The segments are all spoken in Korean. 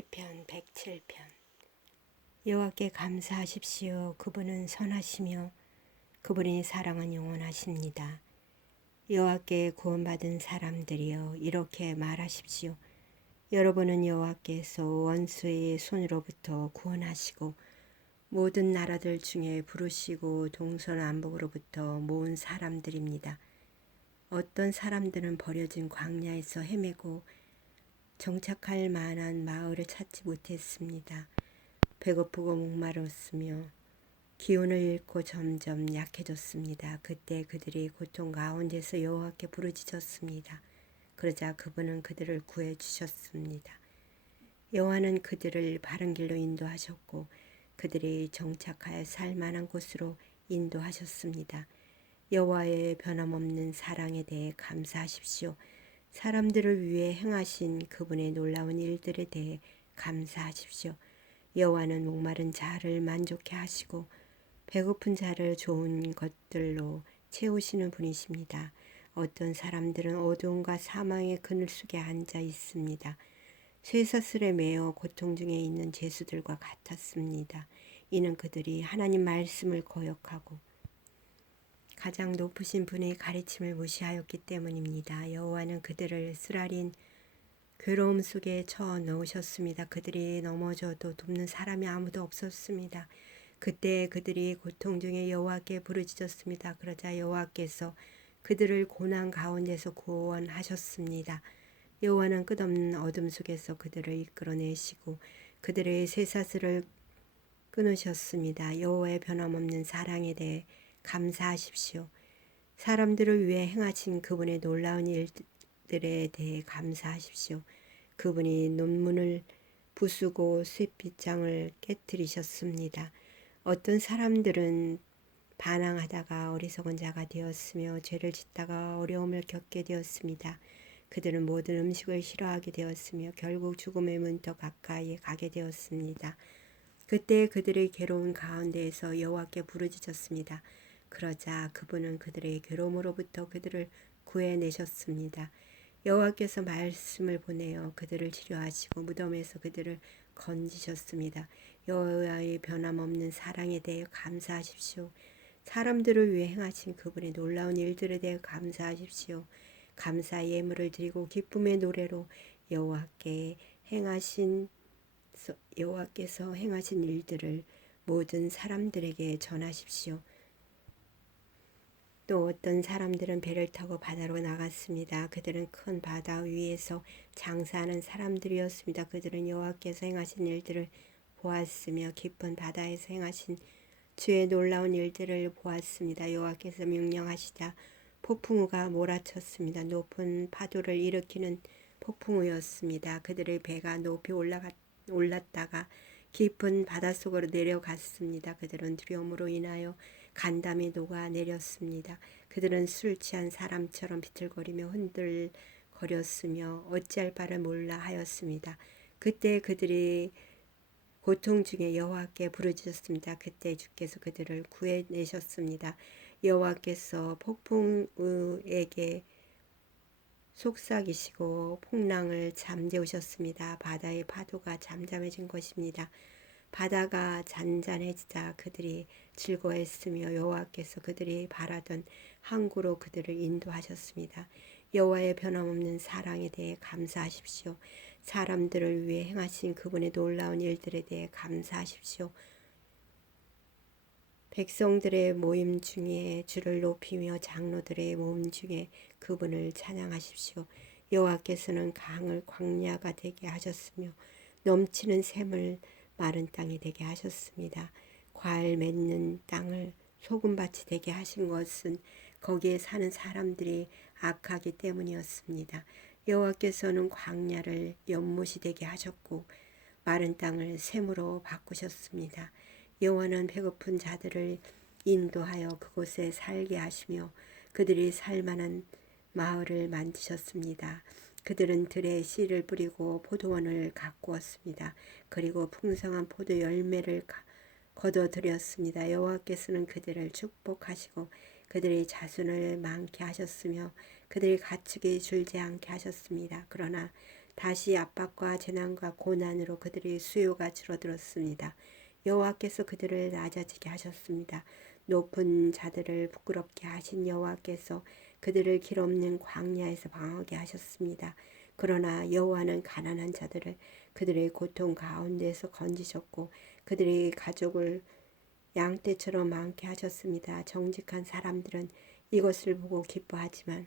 시편 107편 여호와께 감사하십시오. 그분은 선하시며 그분의 사랑은 영원하십니다. 여호와께 구원받은 사람들이여 이렇게 말하십시오. 여러분은 여호와께서 원수의 손으로부터 구원하시고 모든 나라들 중에 부르시고 동서남북으로부터 모은 사람들입니다. 어떤 사람들은 버려진 광야에서 헤매고 정착할 만한 마을을 찾지 못했습니다. 배고프고 목마르었으며 기운을 잃고 점점 약해졌습니다. 그때 그들이 고통 가운데서 여호와께 부르짖었습니다. 그러자 그분은 그들을 구해 주셨습니다. 여호와는 그들을 바른 길로 인도하셨고 그들이 정착하여 살 만한 곳으로 인도하셨습니다. 여호와의 변함없는 사랑에 대해 감사하십시오. 사람들을 위해 행하신 그분의 놀라운 일들에 대해 감사하십시오. 여호와는 목마른 자를 만족해 하시고 배고픈 자를 좋은 것들로 채우시는 분이십니다. 어떤 사람들은 어두움과 사망의 그늘 속에 앉아 있습니다. 쇠사슬에 매어 고통 중에 있는 죄수들과 같았습니다. 이는 그들이 하나님 말씀을 거역하고 가장 높으신 분의 가르침을 무시하였기 때문입니다. 여호와는 그들을 쓰라린 괴로움 속에 쳐 넣으셨습니다. 그들이 넘어져도 돕는 사람이 아무도 없었습니다. 그때 그들이 고통 중에 여호와께 부르짖었습니다. 그러자 여호와께서 그들을 고난 가운데서 구원하셨습니다. 여호와는 끝없는 어둠 속에서 그들을 이끌어내시고 그들의 쇠사슬을 끊으셨습니다. 여호와의 변함없는 사랑에 대해 감사하십시오. 사람들을 위해 행하신 그분의 놀라운 일들에 대해 감사하십시오. 그분이 논문을 부수고 쇠빗장을 깨뜨리셨습니다. 어떤 사람들은 반항하다가 어리석은 자가 되었으며 죄를 짓다가 어려움을 겪게 되었습니다. 그들은 모든 음식을 싫어하게 되었으며 결국 죽음의 문턱 가까이에 가게 되었습니다. 그때 그들의 괴로운 가운데에서 여호와께 부르짖었습니다. 그러자 그분은 그들의 괴로움으로부터 그들을 구해내셨습니다. 여호와께서 말씀을 보내어 그들을 치료하시고 무덤에서 그들을 건지셨습니다. 여호와의 변함없는 사랑에 대해 감사하십시오. 사람들을 위해 행하신 그분의 놀라운 일들에 대해 감사하십시오. 감사 예물을 드리고 기쁨의 노래로 여호와께 행하신 여호와께서 행하신 일들을 모든 사람들에게 전하십시오. 또 어떤 사람들은 배를 타고 바다로 나갔습니다. 그들은 큰 바다 위에서 장사하는 사람들이었습니다. 그들은 여호와께서 행하신 일들을 보았으며 깊은 바다에서 행하신 주의 놀라운 일들을 보았습니다. 여호와께서 명령하시자 폭풍우가 몰아쳤습니다. 높은 파도를 일으키는 폭풍우였습니다. 그들의 배가 높이 올라갔, 올랐다가 깊은 바닷속으로 내려갔습니다. 그들은 두려움으로 인하여 간담이 녹아 내렸습니다. 그들은 술 취한 사람처럼 비틀거리며 흔들거렸으며 어찌할 바를 몰라 하였습니다. 그때 그들이 고통 중에 여호와께 부르짖었습니다. 그때 주께서 그들을 구해내셨습니다. 여호와께서 폭풍에게 속삭이시고 풍랑을 잠재우셨습니다. 바다의 파도가 잠잠해진 것입니다. 바다가 잔잔해지자 그들이 즐거워했으며 여호와께서 그들이 바라던 항구로 그들을 인도하셨습니다. 여호와의 변함없는 사랑에 대해 감사하십시오. 사람들을 위해 행하신 그분의 놀라운 일들에 대해 감사하십시오. 백성들의 모임 중에 주를 높이며 장로들의 모임 중에 그분을 찬양하십시오. 여호와께서는 강을 광야가 되게 하셨으며 넘치는 샘을 마른 땅이 되게 하셨습니다. 과일 맺는 땅을 소금밭이 되게 하신 것은 거기에 사는 사람들이 악하기 때문이었습니다. 여호와께서는 광야를 연못이 되게 하셨고 마른 땅을 샘으로 바꾸셨습니다. 여호와는 배고픈 자들을 인도하여 그곳에 살게 하시며 그들이 살만한 마을을 만드셨습니다. 그들은 들에 씨를 뿌리고 포도원을 가꾸었습니다. 그리고 풍성한 포도 열매를 거둬들였습니다. 여호와께서는 그들을 축복하시고 그들의 자손을 많게 하셨으며 그들이 가축이 줄지 않게 하셨습니다. 그러나 다시 압박과 재난과 고난으로 그들의 수요가 줄어들었습니다. 여호와께서 그들을 낮아지게 하셨습니다. 높은 자들을 부끄럽게 하신 여호와께서 그들을 길 없는 광야에서 방하게 하셨습니다. 그러나 여호와는 가난한 자들을 그들의 고통 가운데서 건지셨고 그들의 가족을 양떼처럼 많게 하셨습니다. 정직한 사람들은 이것을 보고 기뻐하지만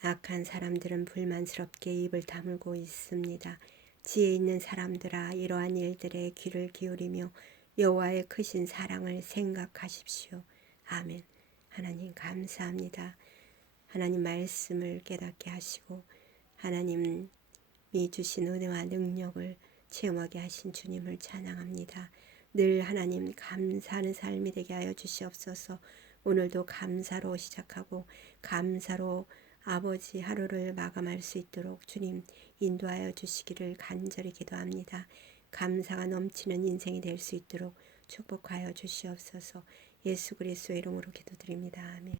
악한 사람들은 불만스럽게 입을 다물고 있습니다. 지혜 있는 사람들아 이러한 일들에 귀를 기울이며 여호와의 크신 사랑을 생각하십시오. 아멘. 하나님 감사합니다. 하나님 말씀을 깨닫게 하시고 하나님이 주신 은혜와 능력을 체험하게 하신 주님을 찬양합니다. 늘 하나님 감사하는 삶이 되게 하여 주시옵소서. 오늘도 감사로 시작하고 감사로 아버지 하루를 마감할 수 있도록 주님 인도하여 주시기를 간절히 기도합니다. 감사가 넘치는 인생이 될 수 있도록 축복하여 주시옵소서. 예수 그리스도의 이름으로 기도드립니다. 아멘.